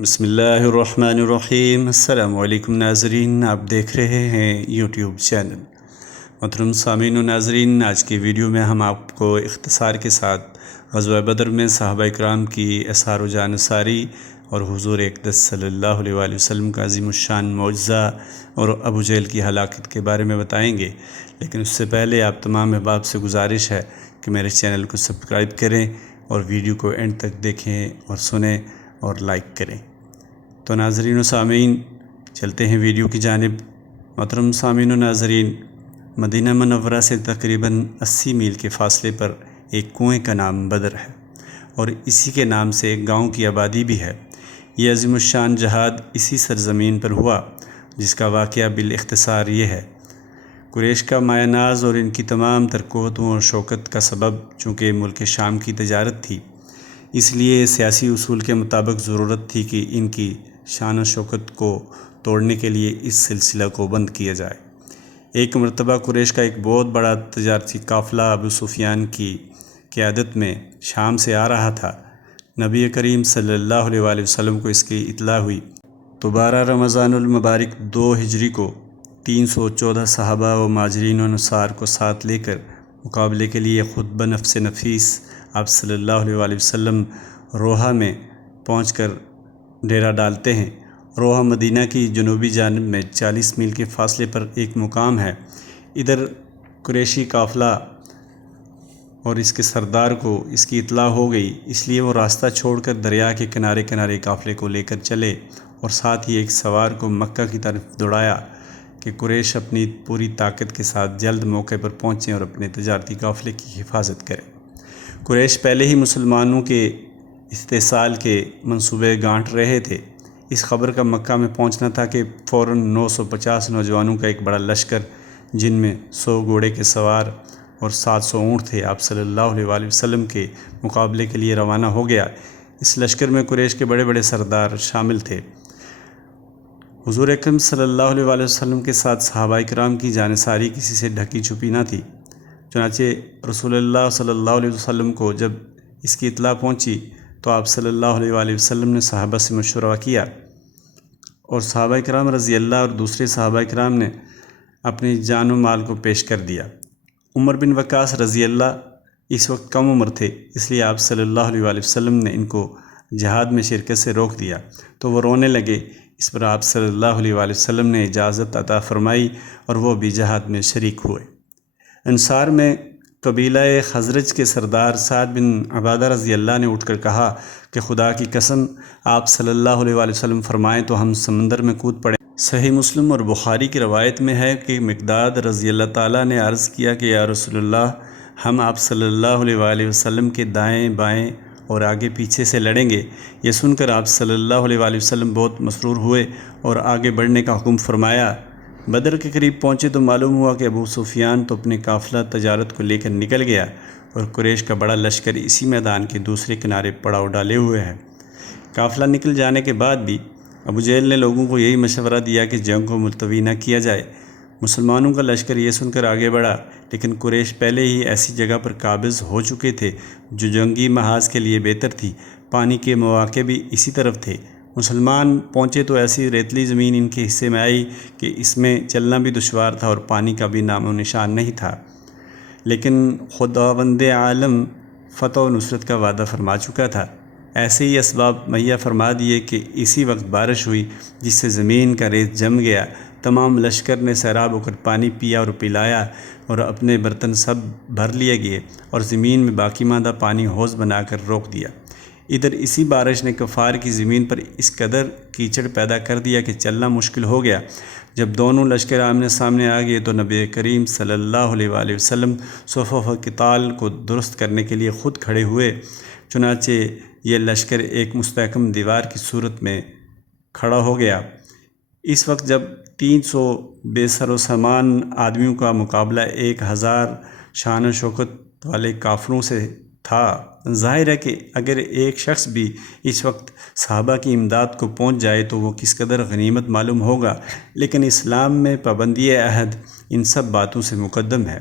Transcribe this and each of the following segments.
بسم اللہ الرحمن الرحیم۔ السلام علیکم ناظرین، آپ دیکھ رہے ہیں یوٹیوب چینل۔ محترم سامعین و ناظرین، آج کی ویڈیو میں ہم آپ کو اختصار کے ساتھ غزوہ بدر میں صحابہ کرام کی اثار و جانثاری اور حضور اقدس صلی اللہ علیہ وآلہ وسلم کا عظیم الشان معجزہ اور ابو جہل کی ہلاکت کے بارے میں بتائیں گے۔ لیکن اس سے پہلے آپ تمام احباب سے گزارش ہے کہ میرے چینل کو سبسکرائب کریں اور ویڈیو کو اینڈ تک دیکھیں اور سنیں اور لائک کریں۔ تو ناظرین و سامعین، چلتے ہیں ویڈیو کی جانب۔ محترم سامعین و ناظرین، مدینہ منورہ سے تقریباً 80 میل کے فاصلے پر ایک کنویں کا نام بدر ہے، اور اسی کے نام سے ایک گاؤں کی آبادی بھی ہے۔ یہ عظیم الشان جہاد اسی سرزمین پر ہوا، جس کا واقعہ بالاختصار یہ ہے۔ قریش کا مایہ ناز اور ان کی تمام تر قوتوں اور شوکت کا سبب چونکہ ملک شام کی تجارت تھی، اس لیے سیاسی اصول کے مطابق ضرورت تھی کہ ان کی شان و شوکت کو توڑنے کے لیے اس سلسلہ کو بند کیا جائے۔ ایک مرتبہ قریش کا ایک بہت بڑا تجارتی قافلہ ابو سفیان کی قیادت میں شام سے آ رہا تھا۔ نبی کریم صلی اللہ علیہ وآلہ وسلم کو اس کی اطلاع ہوئی تو 12 رمضان المبارک 2 ہجری کو 314 صحابہ و مہاجرین و انصار کو ساتھ لے کر مقابلے کے لیے خود بنفس نفیس آپ صلی اللہ علیہ وآلہ وسلم روحہ میں پہنچ کر ڈیرا ڈالتے ہیں۔ روحہ مدینہ کی جنوبی جانب میں 40 میل کے فاصلے پر ایک مقام ہے۔ ادھر قریشی قافلہ اور اس کے سردار کو اس کی اطلاع ہو گئی، اس لیے وہ راستہ چھوڑ کر دریا کے کنارے کنارے قافلے کو لے کر چلے اور ساتھ ہی ایک سوار کو مکہ کی طرف دوڑایا کہ قریش اپنی پوری طاقت کے ساتھ جلد موقع پر پہنچیں اور اپنے تجارتی قافلے کی حفاظت کریں۔ قریش پہلے ہی مسلمانوں کے استحصال کے منصوبے گانٹ رہے تھے۔ اس خبر کا مکہ میں پہنچنا تھا کہ فوراً 950 نوجوانوں کا ایک بڑا لشکر، جن میں 100 گھوڑے کے سوار اور 700 اونٹ تھے، آپ صلی اللہ علیہ وآلہ وسلم کے مقابلے کے لیے روانہ ہو گیا۔ اس لشکر میں قریش کے بڑے بڑے سردار شامل تھے۔ حضور اکرم صلی اللہ علیہ وآلہ وسلم کے ساتھ صحابہ کرام کی جانثاری کسی سے ڈھکی چھپی نہ تھی۔ چنانچہ رسول اللہ صلی اللہ علیہ وسلم کو جب اس کی اطلاع پہنچی تو آپ صلی اللہ علیہ وآلہ وسلم نے صحابہ سے مشورہ کیا، اور صحابہ کرام رضی اللہ اور دوسرے صحابہ کرام نے اپنی جان و مال کو پیش کر دیا۔ عمر بن وقاص رضی اللہ اس وقت کم عمر تھے، اس لیے آپ صلی اللہ علیہ وآلہ وسلم نے ان کو جہاد میں شرکت سے روک دیا تو وہ رونے لگے۔ اس پر آپ صلی اللہ علیہ وآلہ وسلم نے اجازت عطا فرمائی اور وہ بھی جہاد میں شریک ہوئے۔ انصار میں قبیلہ خزرج کے سردار سعد بن عبادہ رضی اللہ نے اٹھ کر کہا کہ خدا کی قسم، آپ صلی اللہ علیہ وآلہ وسلم فرمائیں تو ہم سمندر میں کود پڑیں۔ صحیح مسلم اور بخاری کی روایت میں ہے کہ مقداد رضی اللہ تعالیٰ نے عرض کیا کہ یا رسول اللہ، ہم آپ صلی اللہ علیہ وآلہ وسلم کے دائیں بائیں اور آگے پیچھے سے لڑیں گے۔ یہ سن کر آپ صلی اللہ علیہ وآلہ وسلم بہت مسرور ہوئے اور آگے بڑھنے کا حکم فرمایا۔ بدر کے قریب پہنچے تو معلوم ہوا کہ ابو سفیان تو اپنے قافلہ تجارت کو لے کر نکل گیا، اور قریش کا بڑا لشکر اسی میدان کے دوسرے کنارے پڑاؤ ڈالے ہوئے ہے۔ قافلہ نکل جانے کے بعد بھی ابو جہل نے لوگوں کو یہی مشورہ دیا کہ جنگ کو ملتوی نہ کیا جائے۔ مسلمانوں کا لشکر یہ سن کر آگے بڑھا، لیکن قریش پہلے ہی ایسی جگہ پر قابض ہو چکے تھے جو جنگی محاذ کے لیے بہتر تھی۔ پانی کے مواقع بھی اسی طرف تھے۔ مسلمان پہنچے تو ایسی ریتلی زمین ان کے حصے میں آئی کہ اس میں چلنا بھی دشوار تھا اور پانی کا بھی نام و نشان نہیں تھا۔ لیکن خداوند عالم فتح و نصرت کا وعدہ فرما چکا تھا۔ ایسے ہی اسباب مہیا فرما دیے کہ اسی وقت بارش ہوئی، جس سے زمین کا ریت جم گیا۔ تمام لشکر نے سیراب ہو کر پانی پیا اور پلایا، اور اپنے برتن سب بھر لیے گئے اور زمین میں باقی ماندہ پانی حوض بنا کر روک دیا۔ ادھر اسی بارش نے کفار کی زمین پر اس قدر کیچڑ پیدا کر دیا کہ چلنا مشکل ہو گیا۔ جب دونوں لشکر آمنے سامنے آ گئے تو نبی کریم صلی اللہ علیہ وآلہ وسلم صفوف قتال کو درست کرنے کے لیے خود کھڑے ہوئے۔ چنانچہ یہ لشکر ایک مستحکم دیوار کی صورت میں کھڑا ہو گیا۔ اس وقت جب 300 بے سر و سامان آدمیوں کا مقابلہ 1000 شان و شوکت والے کافروں سے تھا، ظاہر ہے کہ اگر ایک شخص بھی اس وقت صحابہ کی امداد کو پہنچ جائے تو وہ کس قدر غنیمت معلوم ہوگا۔ لیکن اسلام میں پابندی عہد ان سب باتوں سے مقدم ہے۔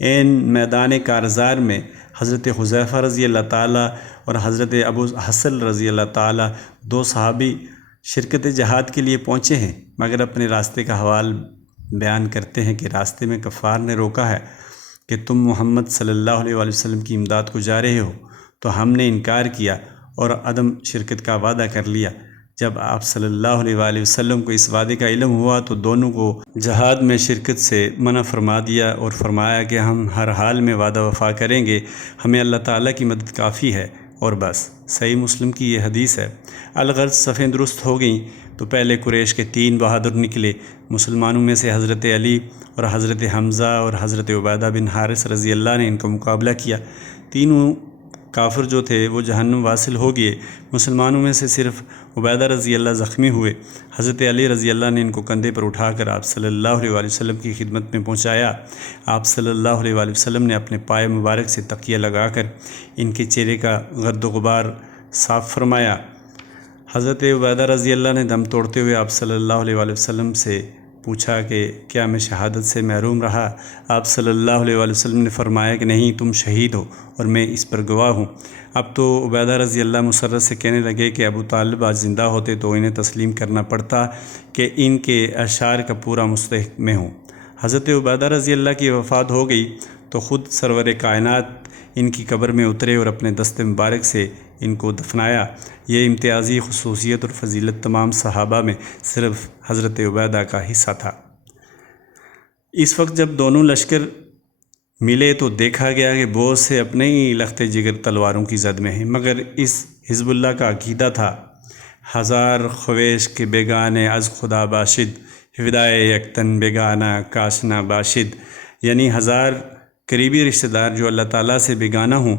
میدان کارزار میں حضرت حذیفہ رضی اللہ تعالیٰ اور حضرت ابو حسن رضی اللہ تعالیٰ 2 صحابی شرکت جہاد کے لیے پہنچے ہیں، مگر اپنے راستے کا حوال بیان کرتے ہیں کہ راستے میں کفار نے روکا ہے کہ تم محمد صلی اللہ علیہ وآلہ وسلم کی امداد کو جا رہے ہو، تو ہم نے انکار کیا اور عدم شرکت کا وعدہ کر لیا۔ جب آپ صلی اللہ علیہ وآلہ وسلم کو اس وعدے کا علم ہوا تو دونوں کو جہاد میں شرکت سے منع فرما دیا اور فرمایا کہ ہم ہر حال میں وعدہ وفا کریں گے، ہمیں اللہ تعالیٰ کی مدد کافی ہے اور بس۔ صحیح مسلم کی یہ حدیث ہے۔ الغرض صفیں درست ہو گئیں تو پہلے قریش کے 3 بہادر نکلے۔ مسلمانوں میں سے حضرت علی اور حضرت حمزہ اور حضرت عبیدہ بن حارث رضی اللہ نے ان کا مقابلہ کیا۔ تینوں کافر جو تھے وہ جہنم واصل ہو گئے۔ مسلمانوں میں سے صرف عبیدہ رضی اللہ زخمی ہوئے۔ حضرت علی رضی اللہ نے ان کو کندھے پر اٹھا کر آپ صلی اللہ علیہ وآلہ وسلم کی خدمت میں پہنچایا۔ آپ صلی اللہ علیہ وآلہ وسلم نے اپنے پائے مبارک سے تکیہ لگا کر ان کے چہرے کا گرد و غبار صاف فرمایا۔ حضرت عبیدہ رضی اللہ نے دم توڑتے ہوئے آپ صلی اللہ علیہ وآلہ وسلم سے پوچھا کہ کیا میں شہادت سے محروم رہا؟ آپ صلی اللہ علیہ وآلہ وسلم نے فرمایا کہ نہیں، تم شہید ہو اور میں اس پر گواہ ہوں۔ اب تو عبیدہ رضی اللہ مسرت سے کہنے لگے کہ ابو طالب آج زندہ ہوتے تو انہیں تسلیم کرنا پڑتا کہ ان کے اشعار کا پورا مستحق میں ہوں۔ حضرت عبیدہ رضی اللہ کی وفات ہو گئی تو خود سرور کائنات ان کی قبر میں اترے اور اپنے دست مبارک سے ان کو دفنایا۔ یہ امتیازی خصوصیت اور فضیلت تمام صحابہ میں صرف حضرت عبیدہ کا حصہ تھا۔ اس وقت جب دونوں لشکر ملے تو دیکھا گیا کہ بہت سے اپنے ہی لخت جگر تلواروں کی زد میں ہیں، مگر اس حزب اللہ کا عقیدہ تھا ہزار خویش کے بیگانے از خدا باشد، فدائے یکتن بیگانہ کاشنا باشد، یعنی 1000 قریبی رشتہ دار جو اللہ تعالیٰ سے بیگانہ ہوں،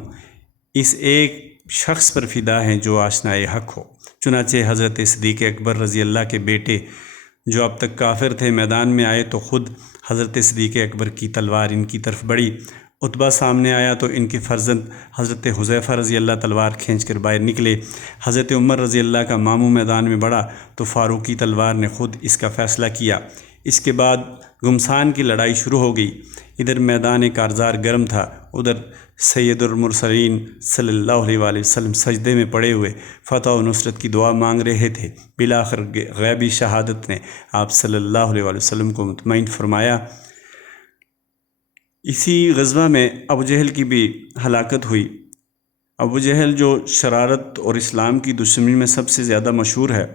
اس ایک شخص پر فدا ہیں جو آشنائے حق ہو۔ چنانچہ حضرت صدیق اکبر رضی اللہ کے بیٹے جو اب تک کافر تھے میدان میں آئے تو خود حضرت صدیق اکبر کی تلوار ان کی طرف بڑھی۔ عتبہ سامنے آیا تو ان کے فرزند حضرت حذیفہ رضی اللہ تلوار کھینچ کر باہر نکلے۔ حضرت عمر رضی اللہ کا ماموں میدان میں بڑھا تو فاروقی تلوار نے خود اس کا فیصلہ کیا۔ اس کے بعد گمسان کی لڑائی شروع ہو گئی۔ ادھر میدان کارزار گرم تھا، ادھر سید المرسلین صلی اللہ علیہ وآلہ وسلم سجدے میں پڑے ہوئے فتح و نصرت کی دعا مانگ رہے تھے۔ بالآخر غیبی شہادت نے آپ صلی اللہ علیہ وآلہ وسلم کو مطمئن فرمایا۔ اسی غزوہ میں ابو جہل کی بھی ہلاکت ہوئی۔ ابو جہل جو شرارت اور اسلام کی دشمنی میں سب سے زیادہ مشہور ہے،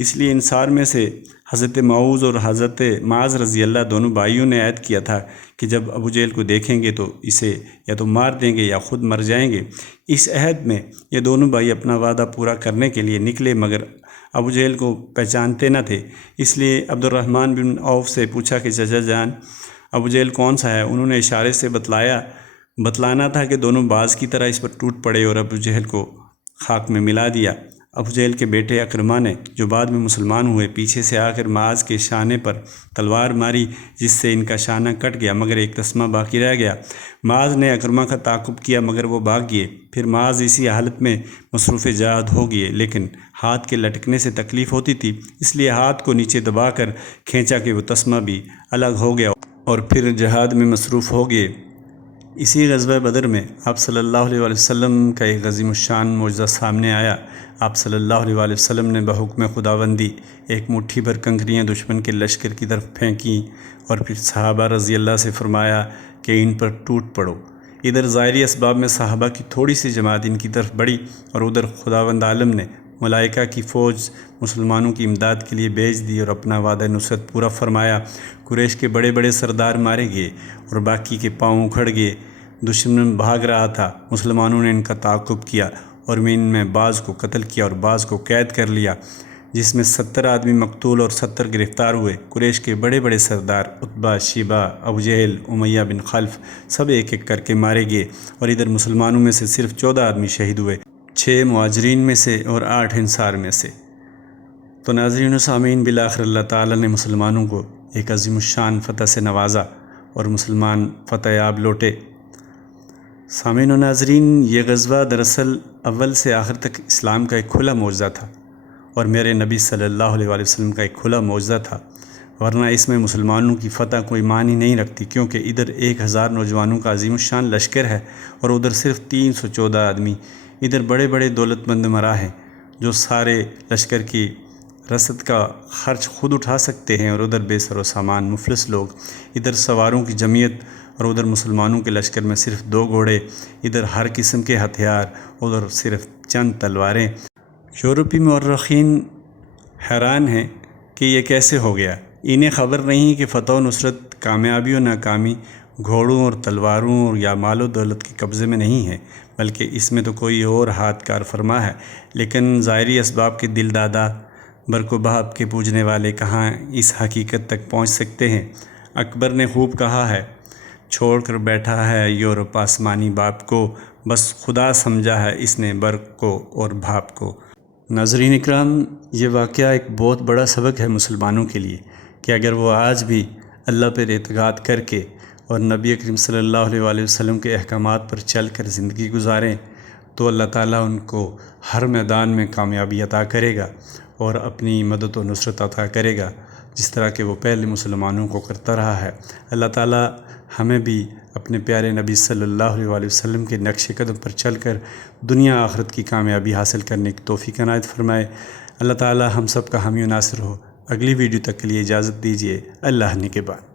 اس لیے انصار میں سے حضرت معوذ اور حضرت معاذ رضی اللہ دونوں بھائیوں نے عہد کیا تھا کہ جب ابو جہل کو دیکھیں گے تو اسے یا تو مار دیں گے یا خود مر جائیں گے۔ اس عہد میں یہ دونوں بھائی اپنا وعدہ پورا کرنے کے لیے نکلے، مگر ابو جہل کو پہچانتے نہ تھے، اس لیے عبد الرحمن بن عوف سے پوچھا کہ چچا جان ابو جہل کون سا ہے؟ انہوں نے اشارے سے بتلانا تھا کہ دونوں باز کی طرح اس پر ٹوٹ پڑے اور ابو جہل کو خاک میں ملا دیا۔ ابو جہل کے بیٹے اکرمہ نے جو بعد میں مسلمان ہوئے پیچھے سے آ کر معاذ کے شانے پر تلوار ماری، جس سے ان کا شانہ کٹ گیا مگر ایک تسمہ باقی رہ گیا۔ معاذ نے اکرمہ کا تعاقب کیا مگر وہ بھاگ گئے۔ پھر معاذ اسی حالت میں مصروف جہاد ہو گئے، لیکن ہاتھ کے لٹکنے سے تکلیف ہوتی تھی، اس لیے ہاتھ کو نیچے دبا کر کھینچا کہ وہ تسمہ بھی الگ ہو گیا اور پھر جہاد میں مصروف ہو گئے۔ اسی غزوہ بدر میں آپ صلی اللہ علیہ وآلہ وسلم کا ایک عظیم الشان معجزہ سامنے آیا۔ آپ صلی اللہ علیہ وآلہ وسلم نے بحکم خداوندی ایک مٹھی بھر کنکریاں دشمن کے لشکر کی طرف پھینکیں اور پھر صحابہ رضی اللہ سے فرمایا کہ ان پر ٹوٹ پڑو۔ ادھر ظاہری اسباب میں صحابہ کی تھوڑی سی جماعت ان کی طرف بڑھی اور ادھر خداوند عالم نے ملائکہ کی فوج مسلمانوں کی امداد کے لیے بھیج دی اور اپنا وعدہ نصرت پورا فرمایا۔ قریش کے بڑے بڑے سردار مارے گئے اور باقی کے پاؤں اکھڑ گئے۔ دشمن بھاگ رہا تھا، مسلمانوں نے ان کا تعاقب کیا اور ان میں بعض کو قتل کیا اور بعض کو قید کر لیا، جس میں 70 آدمی مقتول اور 70 گرفتار ہوئے۔ قریش کے بڑے بڑے سردار عتبہ، شیبہ، ابو جہل، امیہ بن خلف سب ایک ایک کر کے مارے گئے اور ادھر مسلمانوں میں سے صرف 14 آدمی شہید ہوئے، 6 مہاجرین میں سے اور 8 انصار میں سے۔ تو ناظرین و سامعین، بالآخر اللہ تعالیٰ نے مسلمانوں کو ایک عظیم الشان فتح سے نوازا اور مسلمان فتح یاب لوٹے۔ سامعین و ناظرین، یہ غزوہ دراصل اول سے آخر تک اسلام کا ایک کھلا معجزہ تھا اور میرے نبی صلی اللہ علیہ وآلہ وسلم کا ایک کھلا معجزہ تھا۔ ورنہ اس میں مسلمانوں کی فتح کوئی معنی نہیں رکھتی، کیونکہ ادھر 1000 نوجوانوں کا عظیم الشان لشکر ہے اور ادھر صرف 314 آدمی۔ ادھر بڑے بڑے دولت مند مرا ہیں جو سارے لشکر کی رسد کا خرچ خود اٹھا سکتے ہیں، اور ادھر بے سر و سامان مفلس لوگ۔ ادھر سواروں کی جمعیت اور ادھر مسلمانوں کے لشکر میں صرف 2 گھوڑے، ادھر ہر قسم کے ہتھیار، ادھر صرف چند تلواریں۔ یورپی مورخین حیران ہیں کہ یہ کیسے ہو گیا۔ انہیں خبر نہیں کہ فتح و نصرت، کامیابی و ناکامی گھوڑوں اور تلواروں یا مال و دولت کے قبضے میں نہیں ہے، بلکہ اس میں تو کوئی اور ہاتھ کار فرما ہے۔ لیکن ظاہری اسباب کے دل دادا برکوباب کے پوجنے والے کہاں اس حقیقت تک پہنچ سکتے ہیں۔ اکبر نے خوب کہا ہے، چھوڑ کر بیٹھا ہے یورپ آسمانی باپ کو، بس خدا سمجھا ہے اس نے برق کو اور بھاپ کو۔ ناظرین اکرام، یہ واقعہ ایک بہت بڑا سبق ہے مسلمانوں کے لیے کہ اگر وہ آج بھی اللہ پر اعتقاد کر کے اور نبی اکرم صلی اللہ علیہ وآلہ وسلم کے احکامات پر چل کر زندگی گزاریں تو اللہ تعالیٰ ان کو ہر میدان میں کامیابی عطا کرے گا اور اپنی مدد و نصرت عطا کرے گا، جس طرح کہ وہ پہلے مسلمانوں کو کرتا رہا ہے۔ اللہ تعالیٰ ہمیں بھی اپنے پیارے نبی صلی اللہ علیہ وآلہ وسلم کے نقش قدم پر چل کر دنیا آخرت کی کامیابی حاصل کرنے کی توفیق عنایت فرمائے۔ اللہ تعالیٰ ہم سب کا حامی و ناصر ہو۔ اگلی ویڈیو تک کے لیے اجازت دیجیے۔ اللہ نے کے بعد۔